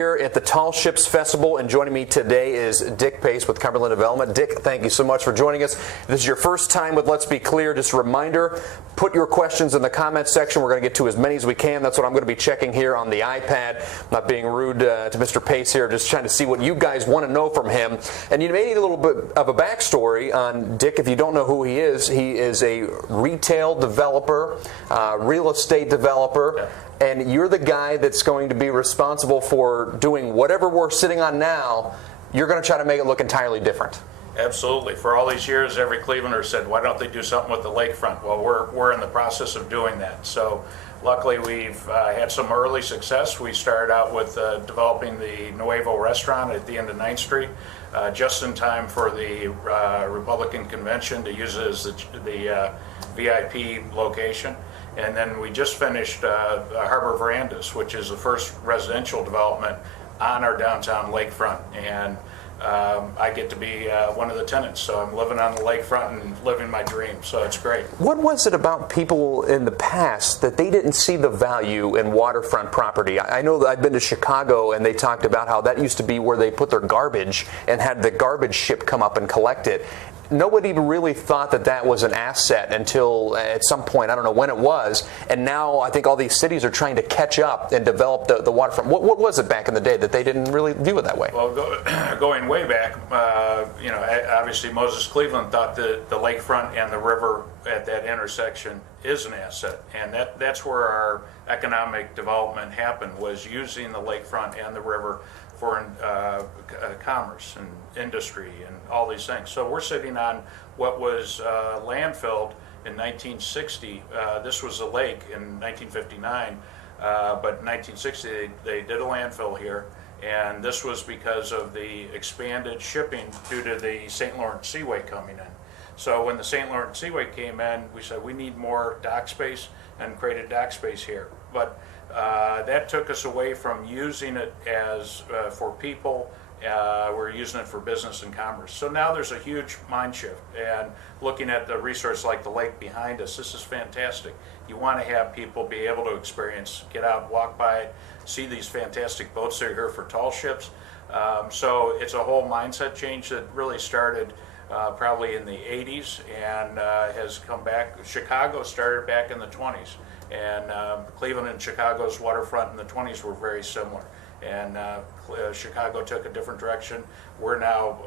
Here at the Tall Ships Festival, and joining me today is Dick Pace with Cumberland Development. Dick, thank you so much for joining us. If this is your first time with Let's Be Clear, just a reminder, put your questions in the comments section. We're going to get to as many as we can. That's what I'm going to be checking here on the iPad. I'm not being rude to Mr. Pace here, just trying to see what you guys want to know from him. And you may need a little bit of a backstory on Dick if you don't know who he is. He is a retail developer, real estate developer. And you're the guy that's going to be responsible for doing whatever we're sitting on now. You're going to try to make it look entirely different. Absolutely. For all these years, every Clevelander said, why don't they do something with the lakefront? Well, we're in the process of doing that. So luckily, we've had some early success. We started out with developing the Nuevo restaurant at the end of 9th Street, just in time for the Republican convention to use it as the VIP location. And then we just finished Harbor Verandas, which is the first residential development on our downtown lakefront. And I get to be one of the tenants, so I'm living on the lakefront and living my dream, so it's great. What was it about people in the past that they didn't see the value in waterfront property? I know that I've been to Chicago, and they talked about how that used to be where they put their garbage and had the garbage ship come up and collect it. Nobody really thought that that was an asset until at some point, I don't know when it was, and now I think all these cities are trying to catch up and develop the waterfront. What was it back in the day that they didn't really view it that way? Well, going way back, obviously Moses Cleveland thought that the lakefront and the river at that intersection is an asset, and that's where our economic development happened, was using the lakefront and the river for commerce and industry and all these things. So we're sitting on what was landfilled in 1960. This was a lake in 1959, but in 1960 they did a landfill here, and this was because of the expanded shipping due to the St. Lawrence Seaway coming in. So when the St. Lawrence Seaway came in, we said we need more dock space and created dock space here. But that took us away from using it as for people. We're using it for business and commerce. So now there's a huge mind shift, and looking at the resource like the lake behind us, this is fantastic. You want to have people be able to experience, get out, walk by it, see these fantastic boats that are here for tall ships. So it's a whole mindset change that really started probably in the 80s and has come back. Chicago started back in the 20s. And Cleveland and Chicago's waterfront in the 20s were very similar. And Chicago took a different direction. We're now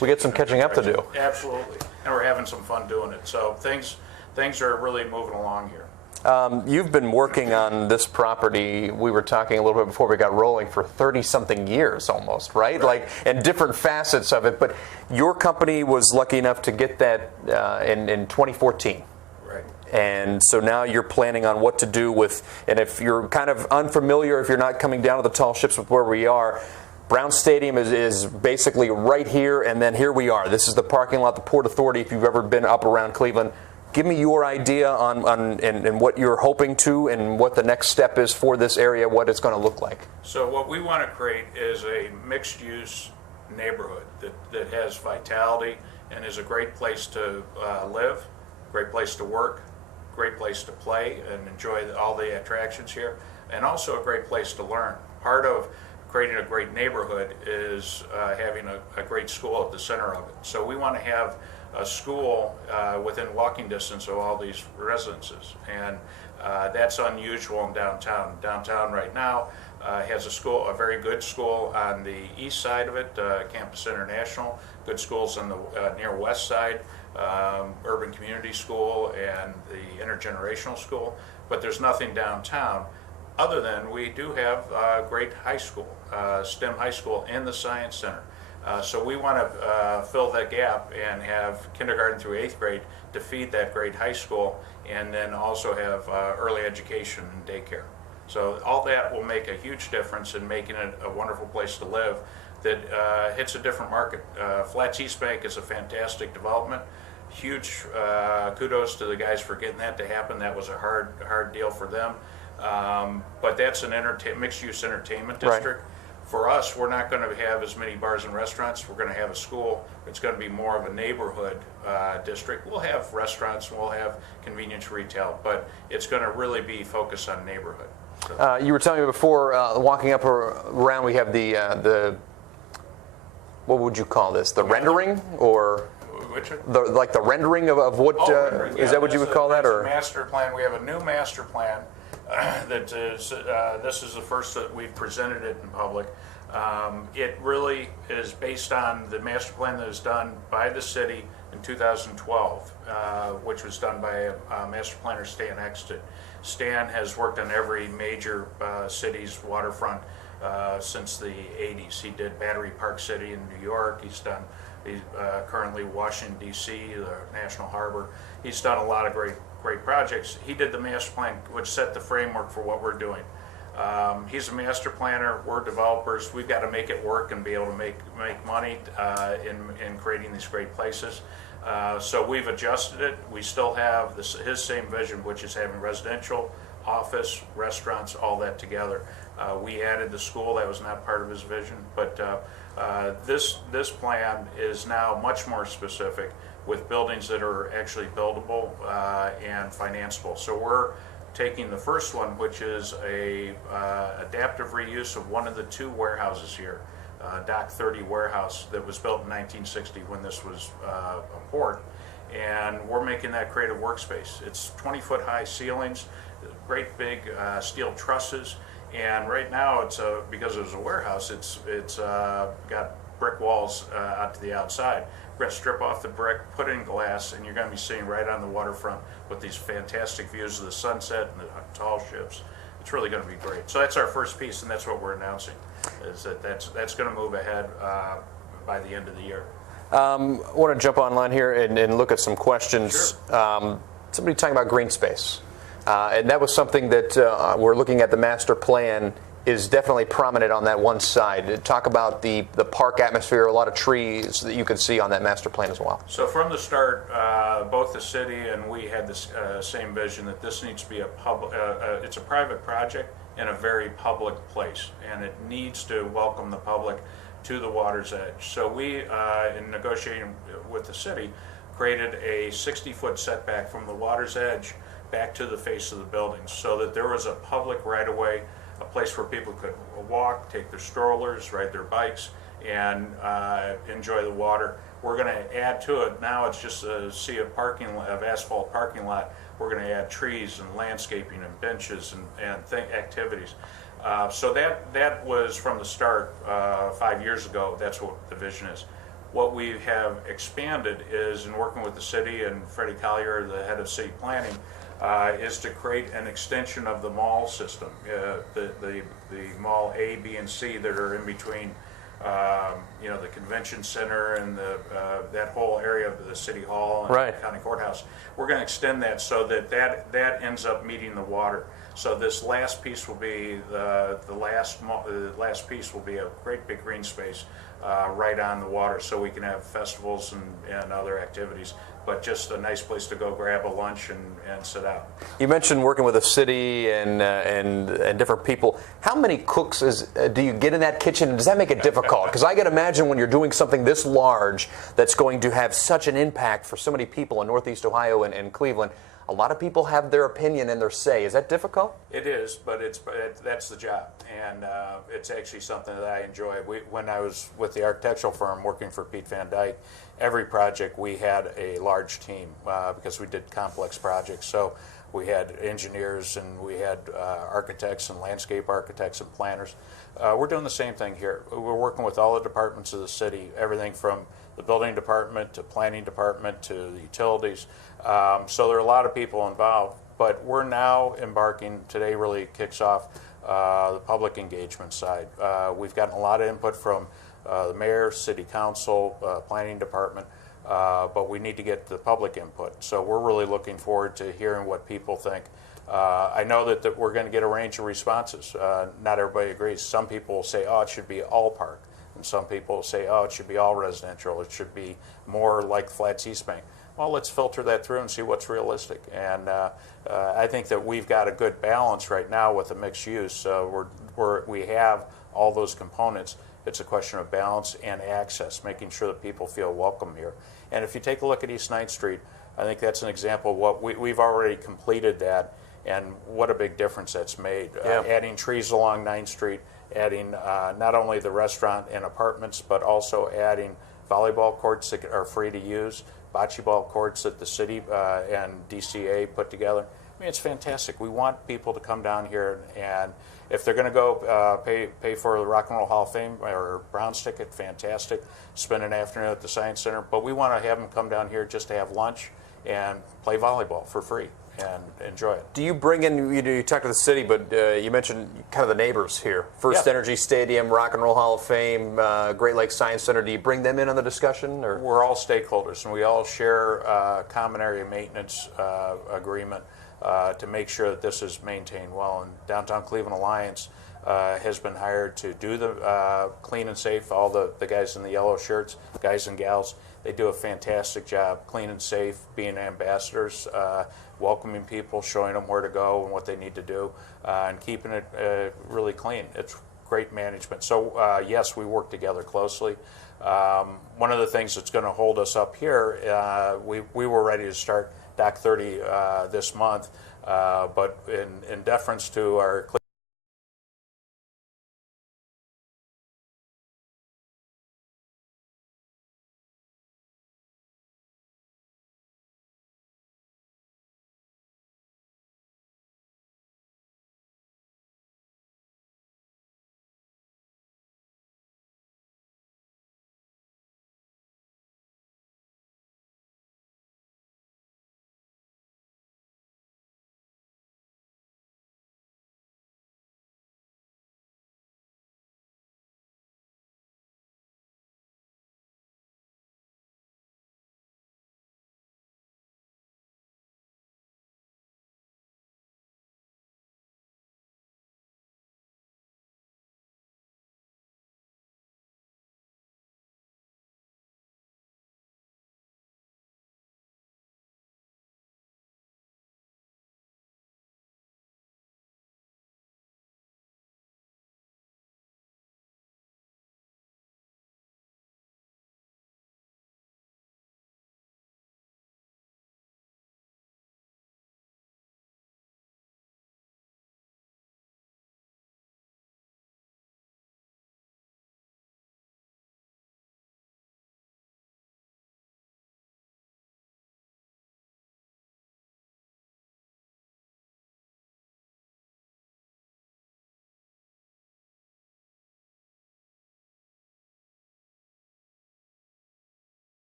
we get some catching up to do. Absolutely, and we're having some fun doing it. So things are really moving along here. You've been working on this property, we were talking a little bit before we got rolling, for 30-something years almost, right? Like, and different facets of it. But your company was lucky enough to get that in 2014. And so now you're planning on what to do with, and if you're kind of unfamiliar, if you're not coming down to the Tall Ships with where we are, Brown Stadium is basically right here, and then here we are. This is the parking lot, the Port Authority, if you've ever been up around Cleveland. Give me your idea on and what you're hoping to, and what the next step is for this area, what it's going to look like. So what we want to create is a mixed-use neighborhood that has vitality and is a great place to live, great place to work, great place to play and enjoy all the attractions here, and also a great place to learn. Part of creating a great neighborhood is having a great school at the center of it. So we want to have a school within walking distance of all these residences, and that's unusual in downtown. Downtown right now has a very good school on the east side of it, Campus International, good schools on the near west side, Urban Community School and the Intergenerational School, but there's nothing downtown other than we do have a great high school, STEM high school, and the Science Center. So we want to fill that gap and have kindergarten through 8th grade to feed that great high school, and then also have early education and daycare. So all that will make a huge difference in making it a wonderful place to live that hits a different market. Flats East Bank is a fantastic development. Huge kudos to the guys for getting that to happen. That was a hard deal for them. But that's an mixed-use entertainment district. Right. For us, we're not going to have as many bars and restaurants. We're going to have a school. It's going to be more of a neighborhood district. We'll have restaurants and we'll have convenience retail, but it's going to really be focused on neighborhood. So, You were telling me before, walking up around, we have the what would you call this? The rendering, or which like the rendering of what rendering, is yeah, that what you would call that, that's a or master plan? We have a new master plan that is. This is the first that we've presented it in public. It really is based on the master plan that was done by the city in 2012, which was done by master planner Stan Exton. Stan has worked on every major city's waterfront since the 80s. He did Battery Park City in New York. He's currently Washington, D.C., the National Harbor. He's done a lot of great projects. He did the master plan, which set the framework for what we're doing. He's a master planner. We're developers. We've got to make it work and be able to make money in creating these great places. So we've adjusted it. We still have his same vision, which is having residential, office, restaurants, all that together. We added the school. That was not part of his vision. But this plan is now much more specific, with buildings that are actually buildable and financeable. So we're taking the first one, which is a adaptive reuse of one of the two warehouses here, Dock 30 warehouse that was built in 1960 when this was a port, and we're making that creative workspace. It's 20-foot high ceilings, great big steel trusses, and right now it's because it was a warehouse, it's got brick walls out to the outside. We're going to strip off the brick, put in glass, and you're going to be sitting right on the waterfront with these fantastic views of the sunset and the tall ships. It's really going to be great. So that's our first piece, and that's what we're announcing, is that's going to move ahead by the end of the year. I want to jump online here and look at some questions. Sure. Somebody talking about green space. And that was something that we're looking at. The master plan is definitely prominent on that one side. Talk about the park atmosphere, a lot of trees that you can see on that master plan as well. So from the start, both the city and we had this same vision that this needs to be it's a private project in a very public place, and it needs to welcome the public to the water's edge. So we, in negotiating with the city, created a 60-foot setback from the water's edge back to the face of the buildings, so that there was a public right-of-way, a place where people could walk, take their strollers, ride their bikes, and enjoy the water. We're going to add to it. Now it's just a sea of asphalt parking lot. We're going to add trees and landscaping and benches and activities. So that was from the start 5 years ago. That's what the vision is. What we have expanded is, in working with the city and Freddie Collier, the head of city planning, is to create an extension of the mall system, the mall A, B, and C that are in between, the convention center and that whole area of the city hall and right. the county courthouse. We're going to extend that so that ends up meeting the water. So this last piece will be the last piece will be a great big green space right on the water, so we can have festivals and other activities, but just a nice place to go grab a lunch and sit out. You mentioned working with the city and different people. How many cooks do you get in that kitchen, and does that make it difficult? Because I can imagine when you're doing something this large that's going to have such an impact for so many people in Northeast Ohio and Cleveland, a lot of people have their opinion and their say. Is that difficult? It is, but that's the job, and it's actually something that I enjoy. When I was with the architectural firm working for Pete Van Dyke, every project we had a large team because we did complex projects. So we had engineers and we had architects and landscape architects and planners. We're doing the same thing here. We're working with all the departments of the city, everything from the building department to planning department to the utilities. So there are a lot of people involved, but we're now embarking, today really kicks off the public engagement side. We've gotten a lot of input from the mayor, city council, planning department, but we need to get the public input. So we're really looking forward to hearing what people think. I know that we're going to get a range of responses. Not everybody agrees. Some people will say, oh, it should be all park. And some people say, oh, it should be all residential. It should be more like Flats East Bank. Well, let's filter that through and see what's realistic. And I think that we've got a good balance right now with the mixed use. We have all those components. It's a question of balance and access, making sure that people feel welcome here. And if you take a look at East 9th Street, I think that's an example of what we've already completed that. and what a big difference that's made. Yeah. Adding trees along 9th Street, adding not only the restaurant and apartments, but also adding volleyball courts that are free to use, bocce ball courts that the city and DCA put together. I mean, it's fantastic. We want people to come down here, and if they're going to go pay for the Rock and Roll Hall of Fame or Browns ticket, fantastic. Spend an afternoon at the Science Center, but we want to have them come down here just to have lunch and play volleyball for free and enjoy it. Do you bring in, you talked to the city, but you mentioned kind of the neighbors here. FirstEnergy Stadium, Rock and Roll Hall of Fame, Great Lakes Science Center. Do you bring them in on the discussion? Or? We're all stakeholders, and we all share a common area maintenance agreement to make sure that this is maintained well. And Downtown Cleveland Alliance has been hired to do the clean and safe. All the guys in the yellow shirts, guys and gals, they do a fantastic job, clean and safe, being ambassadors, welcoming people, showing them where to go and what they need to do, and keeping it really clean. It's great management. So yes, we work together closely. One of the things that's going to hold us up here, we were ready to start Dock 30 this month, but in deference to our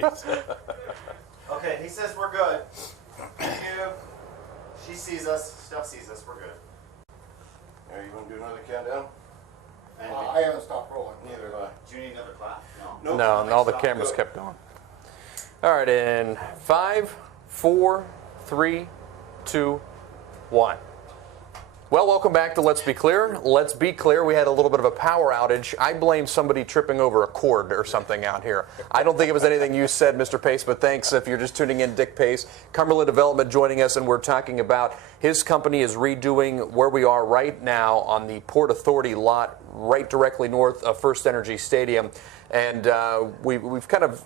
Okay, he says we're good. Thank you. She sees us. Steph sees us. We're good. Are you going to do another countdown? And I haven't stopped rolling. Neither have I. do you need another clap? No. Nope. No, and all the Stop. cameras Good. kept going. All right, in 5, 4, 3, 2, 1. Well, welcome back to Let's Be Clear. Let's be clear, we had a little bit of a power outage. I blame somebody tripping over a cord or something out here. I don't think it was anything you said, Mr. Pace, but thanks if you're just tuning in. Dick Pace, Cumberland Development joining us, and we're talking about his company is redoing where we are right now on the Port Authority lot, right directly north of FirstEnergy Stadium. And we've kind of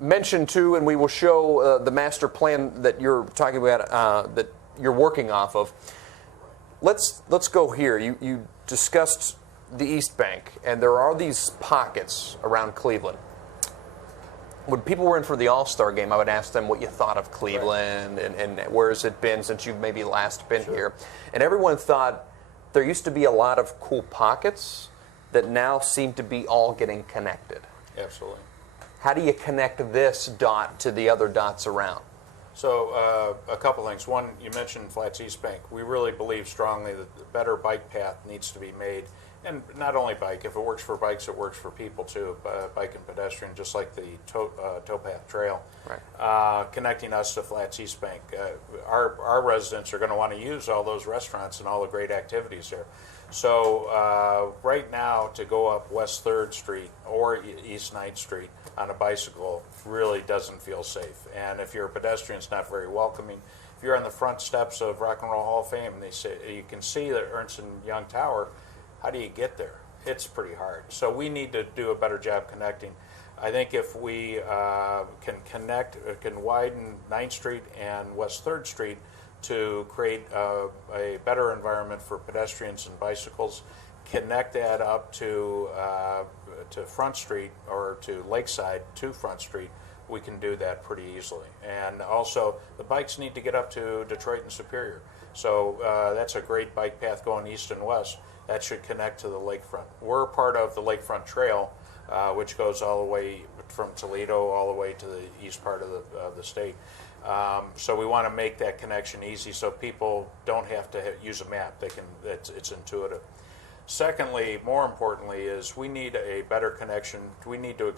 mentioned too, and we will show the master plan that you're talking about, that you're working off of. Let's go here. You discussed the East Bank, and there are these pockets around Cleveland. When people were in for the All-Star game, I would ask them what you thought of Cleveland and where has it been since you've maybe last been here. And everyone thought there used to be a lot of cool pockets that now seem to be all getting connected. Absolutely. How do you connect this dot to the other dots around? So a couple things. One, you mentioned Flats East Bank. We really believe strongly that the better bike path needs to be made. And not only bike, if it works for bikes, it works for people too, bike and pedestrian, just like the towpath trail. Right. Connecting us to Flats East Bank. Our residents are going to want to use all those restaurants and all the great activities there. So right now, to go up West 3rd Street or East 9th Street on a bicycle really doesn't feel safe. And if you're a pedestrian, it's not very welcoming. If you're on the front steps of Rock and Roll Hall of Fame, they say you can see the Ernst & Young Tower. How do you get there? It's pretty hard. So we need to do a better job connecting. I think if we can widen 9th Street and West 3rd Street to create a better environment for pedestrians and bicycles, connect that up to Front Street or to Lakeside to Front Street, we can do that pretty easily. And also, the bikes need to get up to Detroit and Superior. So that's a great bike path going east and west. That should connect to the lakefront. We're part of the Lakefront Trail, which goes all the way from Toledo all the way to the east part of the state. So we want to make that connection easy so people don't have to use a map. It's intuitive. Secondly, more importantly, is we need a better connection. We need to,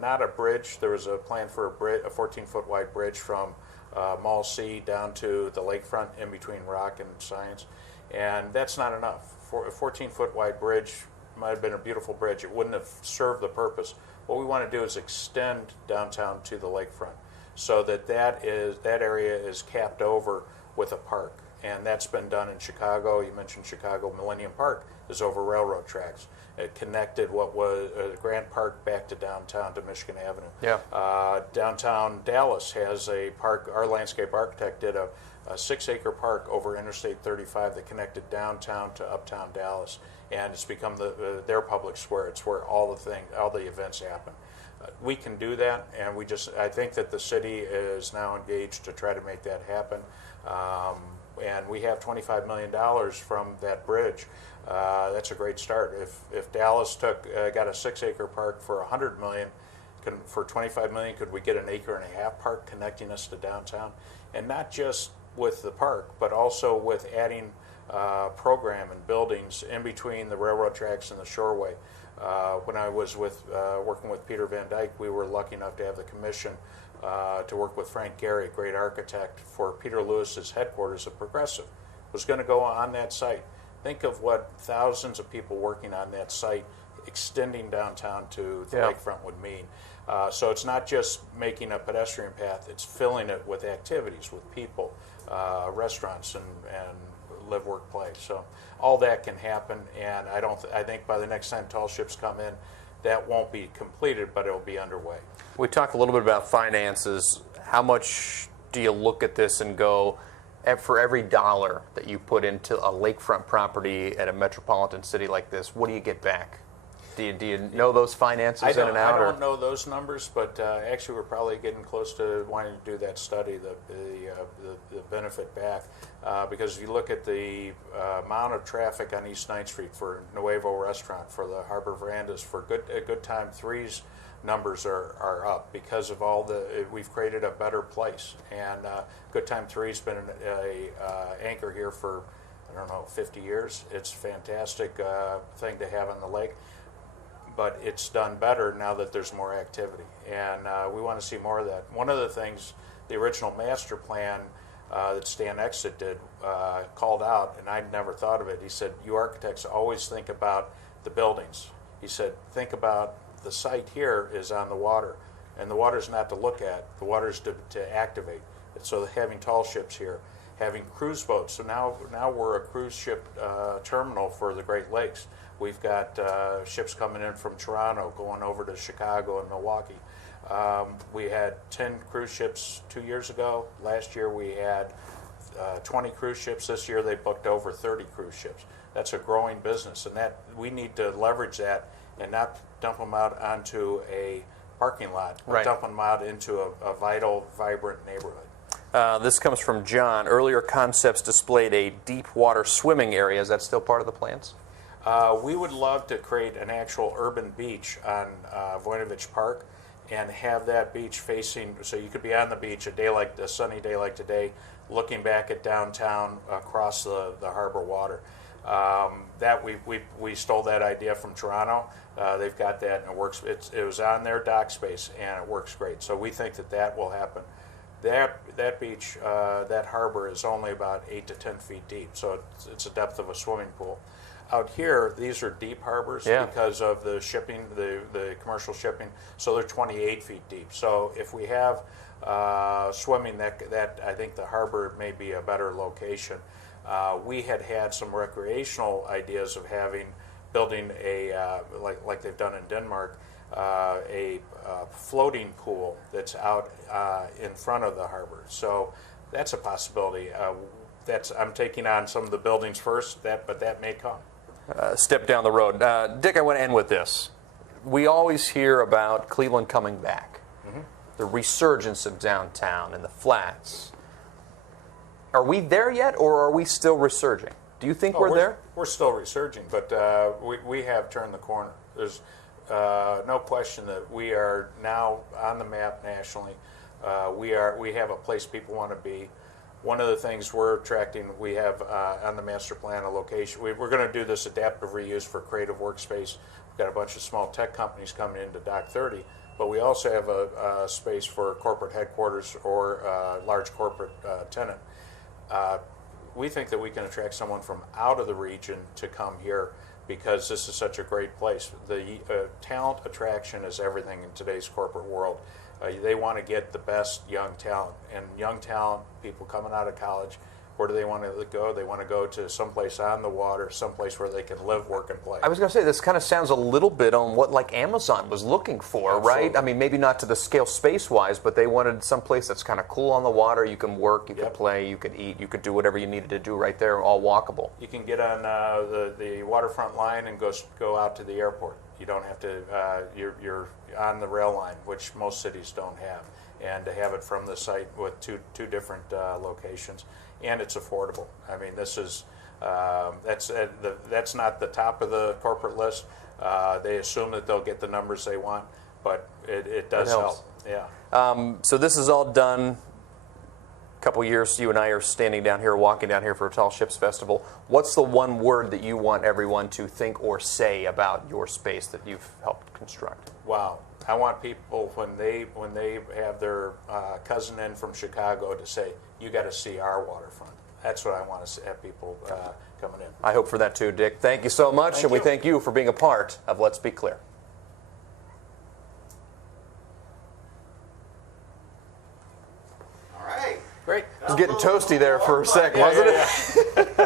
not a bridge. There was a plan for a 14-foot wide bridge from Mall C down to the lakefront in between Rock and Science. And that's not enough. For a 14-foot wide bridge might have been a beautiful bridge. It wouldn't have served the purpose. What we want to do is extend downtown to the lakefront so that area is capped over with a park. And that's been done in Chicago. You mentioned Chicago. Millennium Park is over railroad tracks. It connected what was Grant Park back to downtown to Michigan Avenue. Yeah. Downtown Dallas has a park. Our landscape architect did a 6-acre park over Interstate 35 that connected downtown to uptown Dallas, and it's become their public square. It's where all the events happen. We can do that, and I think that the city is now engaged to try to make that happen. And we have $25 million from that bridge. That's a great start. If Dallas got a 6-acre park for $100 million, for $25 million, could we get an 1.5 acre park connecting us to downtown? And not just with the park, but also with adding program and buildings in between the railroad tracks and the shoreway. When I was working with Peter Van Dyke, we were lucky enough to have the commission to work with Frank Gehry, a great architect, for Peter Lewis's headquarters of Progressive. It was going to go on that site. Think of what thousands of people working on that site extending downtown to the lakefront would mean. So it's not just making a pedestrian path, it's filling it with activities, with people, restaurants, and live, work, play. So all that can happen, and I think by the next time tall ships come in, that won't be completed, but it'll be underway. We talked a little bit about finances. How much do you look at this and go, for every dollar that you put into a lakefront property at a metropolitan city like this, what do you get back? Do you know those finances in and out? I don't know those numbers, but actually we're probably getting close to wanting to do that study, the benefit back. Because if you look at the amount of traffic on East 9th Street for Nuevo Restaurant, for the Harbor Verandas, for Good Time 3's numbers are up because of all we've created a better place. And Good Time 3's been a anchor here for, I don't know, 50 years. It's a fantastic thing to have on the lake, but it's done better now that there's more activity, and we want to see more of that. One of the things, the original master plan that Stan Exit did called out, and I'd never thought of it. He said, you architects always think about the buildings. He said, think about the site here is on the water, and the water's not to look at, the water's to activate. So having tall ships here, having cruise boats. So now we're a cruise ship terminal for the Great Lakes. We've got ships coming in from Toronto, going over to Chicago and Milwaukee. We had 10 cruise ships 2 years ago. Last year we had 20 cruise ships. This year they booked over 30 cruise ships. That's a growing business, and that we need to leverage that and not dump them out onto a parking lot, but right. dump them out into a vital, vibrant neighborhood. This comes from John. Earlier concepts displayed a deep water swimming area. Is that still part of the plans? We would love to create an actual urban beach on Voinovich Park and have that beach facing, so you could be on the beach a sunny day like today, looking back at downtown across the harbor water. That we stole that idea from Toronto. They've got that and it works. It was on their dock space and it works great. So we think that will happen. That beach, that harbor is only about 8 to 10 feet deep, so it's a depth of a swimming pool. Out here, these are deep harbors because of the shipping, the commercial shipping, so they're 28 feet deep. So if we have swimming, that I think the harbor may be a better location. We had some recreational ideas of building a, like they've done in Denmark, a floating pool that's out in front of the harbor. So that's a possibility. I'm taking on some of the buildings first, but that may come. Step down the road. Dick, I want to end with this. We always hear about Cleveland coming back, the resurgence of downtown and the flats. Are we there yet, or are we still resurging? Do you think we're there? We're still resurging, but we have turned the corner. There's no question that we are now on the map nationally. We have a place people want to be. One of the things we're attracting, we have on the master plan a location. We're going to do this adaptive reuse for creative workspace. We've got a bunch of small tech companies coming into Dock 30, but we also have a space for corporate headquarters or large corporate tenant. We think that we can attract someone from out of the region to come here because this is such a great place. The talent attraction is everything in today's corporate world. They want to get the best young talent, and young talent, people coming out of college, where do they want to go? They want to go to someplace on the water, someplace where they can live, work, and play. I was going to say, this kind of sounds a little bit on what like Amazon was looking for, Absolutely. right? I mean, maybe not to the scale space-wise, but they wanted someplace that's kind of cool on the water. You can work, you can play, you can eat, you could do whatever you needed to do right there, all walkable. You can get on the waterfront line and go out to the airport. You don't have to, you're on the rail line, which most cities don't have. And to have it from the site with two different locations, and it's affordable. I mean, this is that's not the top of the corporate list. They assume that they'll get the numbers they want, but it does help. Yeah. So this is all done. A couple years, you and I are standing down here, walking down here for a Tall Ships Festival. What's the one word that you want everyone to think or say about your space that you've helped construct? Wow. I want people, when they have their cousin in from Chicago, to say, you got to see our waterfront. That's what I want to have people coming in. I hope for that too, Dick. Thank you so much, and we thank you for being a part of Let's Be Clear. All right. Great. It was getting toasty there for a sec, wasn't it?